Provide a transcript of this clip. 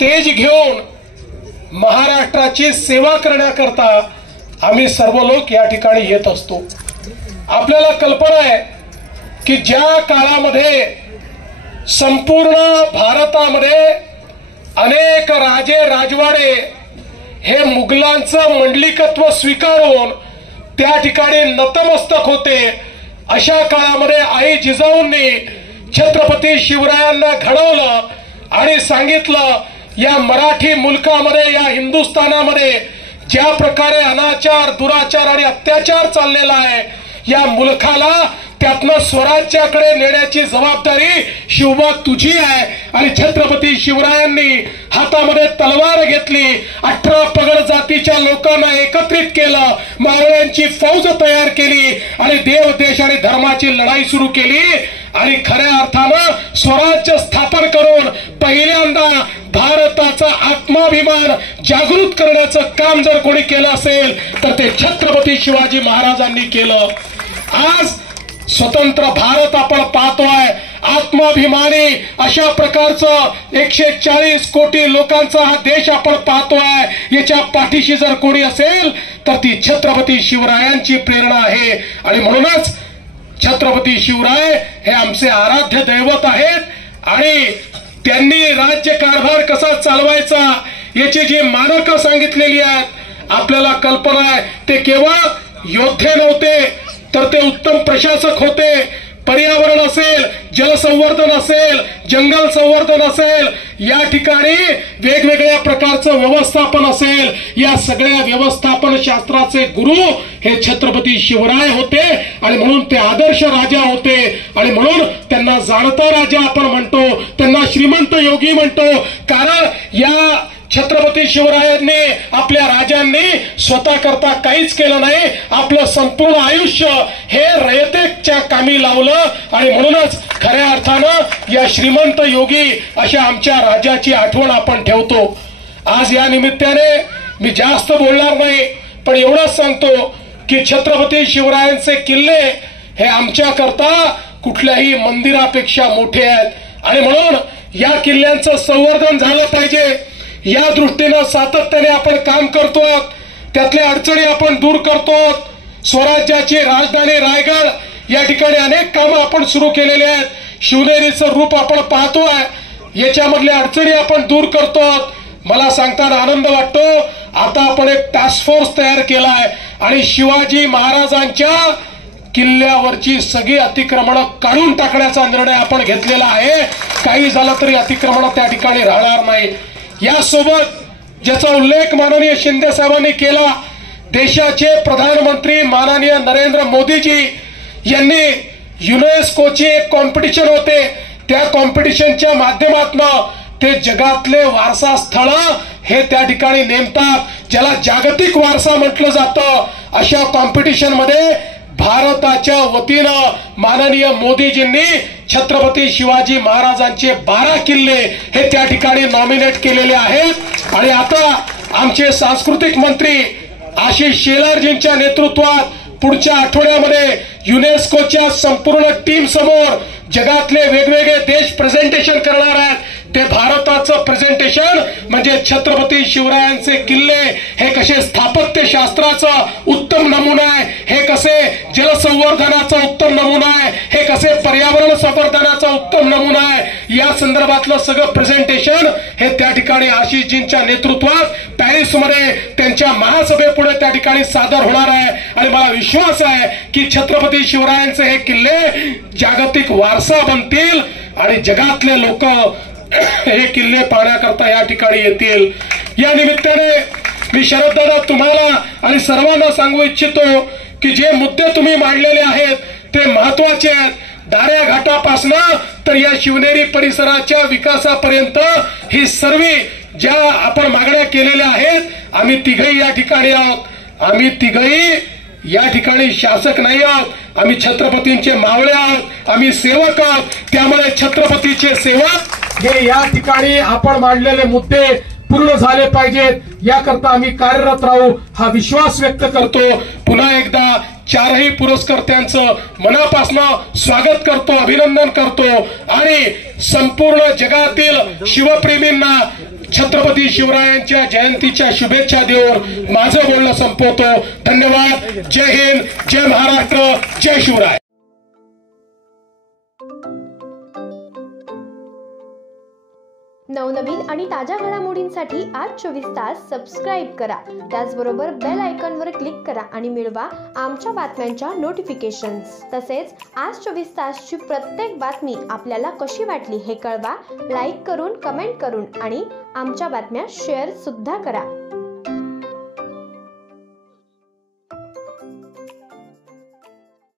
तेज घेऊन महाराष्ट्राची सेवा करण्याकरता आम्ही सर्व लोक या ठिकाणी येत असतो। आपल्याला कल्पना आहे की ज्या काळामध्ये संपूर्ण भारतामध्ये अनेक राजे राजवाडे हे मुघलांचं मंडलिकत्व स्वीकारून त्या ठिकाणी नतमस्तक होते, अशा काळामध्ये आई जिजाऊंनी छत्रपती शिवरायांना घडवलं आणि सांगितलं या मराठी मुलकामध्ये, या हिंदुस्थानामध्ये ज्या प्रकारे अनाचार, दुराचार आणि अत्याचार चाललेला आहे, या मुलखाला त्यातनं स्वराज्याकडे नेण्याची जबाबदारी शिवबा तुझी आहे। आणि छत्रपती शिवरायांनी हातामध्ये तलवार घेतली, 18 पगड जातीच्या लोकांना एकत्रित केलं, मावळ्यांची फौज तयार केली आणि देव देश आणि धर्माची लढाई सुरू केली आणि खऱ्या अर्थानं स्वराज्य स्थापन करून पहिल्यांदा भारताचा आत्माभिमान जागृत करण्याचं काम जर कोणी केलं असेल तर ते छत्रपती शिवाजी महाराजांनी केलं। आज स्वतंत्र भारत आपण पाहतोय, आत्माभिमानी अशा प्रकारचं 140 कोटी लोकांचा हा देश आपण पाहतोय। याच्या पाठीशी जर कोणी असेल तर ती छत्रपती शिवरायांची प्रेरणा आहे आणि म्हणूनच छत्रपती शिवराय हे आमचे आराध्य दैवत आहेत आणि त्यांनी राज्य कारभार कसा चालवायचा याची जी मानकं सांगितलेली आहेत आपल्याला कल्पना आहे। ते केवळ योद्धे नव्हते तर ते उत्तम प्रशासक होते। पर्यावरण असेल, जलसंवर्धन असेल, जंगल संवर्धन असेल, या ठिकाणी वेगवेगळ्या प्रकारचं व्यवस्थापन असेल, या सगळ्या व्यवस्थापन शास्त्राचे गुरु हे छत्रपती शिवराय होते आणि म्हणून ते आदर्श राजा होते आणि म्हणून त्यांना जाणता राजा आपण म्हणतो, त्यांना श्रीमंत योगी म्हणतो। कारण या छत्रपती शिवरायांनी, आपल्या राजांनी स्वतः करता काहीच केलं नाही, आपलं संपूर्ण आयुष्य हे रयतेच्या कामी लावलं आणि म्हणूनच खऱ्या अर्थानं या श्रीमंत योगी अशा आमच्या राजाची आठवण आपण ठेवतो। आज या निमित्ताने मी जास्त बोलणार नाही, पण एवढंच सांगतो की छत्रपती शिवरायांचे किल्ले हे आमच्या करता कुठल्याही मंदिरापेक्षा मोठे आहेत आणि म्हणून या किल्ल्यांचं संवर्धन झालं पाहिजे, या दृष्टीनं सातत्याने आपण काम करतो। त्यातल्या अडचणी आपण दूर करतो। स्वराज्याची राजधानी रायगड या ठिकाणी अनेक कामं आपण सुरू केलेले आहेत। शिवनेरीचं रूप आपण पाहतोय, याच्यामधल्या अडचणी आपण दूर करतो। मला सांगताना आनंद वाटतो, आता आपण एक टास्क फोर्स तयार केलाय आणि शिवाजी महाराजांच्या किल्ल्यावरची सगळी अतिक्रमणं काढून टाकण्याचा निर्णय आपण घेतलेला आहे। काही झालं तरी अतिक्रमणं त्या ठिकाणी राहणार नाही। यासोबत ज्याचा उल्लेख माननीय शिंदे साहेबांनी केला, देशाचे प्रधानमंत्री माननीय नरेंद्र मोदीजी यांनी युनेस्कोची एक कॉम्पिटिशन होते, त्या कॉम्पिटिशनच्या माध्यमातून ते जगातले वारसा स्थळ हे त्या ठिकाणी नेमतात, ज्याला जागतिक वारसा म्हटलं जातं। अशा कॉम्पिटिशन मध्ये भारताच्या वतीनं माननीय मोदीजींनी छत्रपती शिवाजी महाराजांचे 12 किल्ले हे त्या ठिकाणी नॉमिनेट केलेले आहेत आणि आता आमचे सांस्कृतिक मंत्री आशिष शेलारजींच्या नेतृत्वात पुढच्या आठवड्यामध्ये युनेस्कोच्या संपूर्ण टीम समोर जगातले वेगवेगळे देश प्रेझेंटेशन करणार आहेत। ते भारताचं प्रेझेंटेशन म्हणजे छत्रपती शिवरायांचे किल्ले हे कसे स्थापत्य शास्त्राचा उत्तम नमुना आहे, हे कसे जलसंवर्धनाचा उत्तम नमुना आहे, हे कसे पर्यावरण संवर्धनाचा उत्तम नमुना आहे, या संदर्भातलं सगळं प्रेझेंटेशन हे त्या ठिकाणी आशिषजींच्या नेतृत्वात पॅरिसमध्ये त्यांच्या महासभेपुढे त्या ठिकाणी सादर होणार आहे आणि मला विश्वास आहे की छत्रपती शिवरायांचे हे किल्ले जागतिक वारसा बनतील आणि जगातले लोक हे किल्ले पाहण्याकरता या ठिकाणी येतील। या निमित्ताने मी शरददादा तुम्हाला आणि सर्वांना सांगू इच्छितो की जे मुद्दे तुम्ही मांडलेले आहेत ते महत्वाचे आहेत। दाऱ्या घाटापासनं तर या शिवनेरी परिसराच्या विकासापर्यंत ही सर्व ज्या आपण मागण्या केलेल्या आहेत, आम्ही तिघही या ठिकाणी आहोत। आम्ही तिघही या ठिकाणी शासक नाही आहोत, आम्ही छत्रपतींचे मावळे आहोत, आम्ही सेवक आहोत। त्यामुळे छत्रपतीचे सेवक हे या ठिकाणी आपण मांडलेले मुद्दे पूर्ण झाले पाहिजेत, याकरता आम्ही कार्यरत राहू हा विश्वास व्यक्त करतो। पुन्हा एकदा चारही पुरस्कर्त्यांचं मनापासून स्वागत करतो, अभिनंदन करतो आणि संपूर्ण जगातील शिवप्रेमींना छत्रपती शिवरायांच्या जयंतीच्या शुभेच्छा देऊन माझं बोलणं संपवतो. धन्यवाद. जय हिंद, जय महाराष्ट्र, जय शिवराय. नवनवीन आणि ताज्या घडामोडींसाठी आज 24 तास सबस्क्राईब करा. त्याचबरोबर बेल आयकॉनवर क्लिक करा आणि मिळवा आमच्या बातम्यांच्या नोटिफिकेशन्स. तसेच आज 24 तासची प्रत्येक बातमी आपल्याला कशी वाटली हे कळवा. लाईक करून, कमेंट करून आणि आमच्या बातम्या शेअर सुद्धा करा.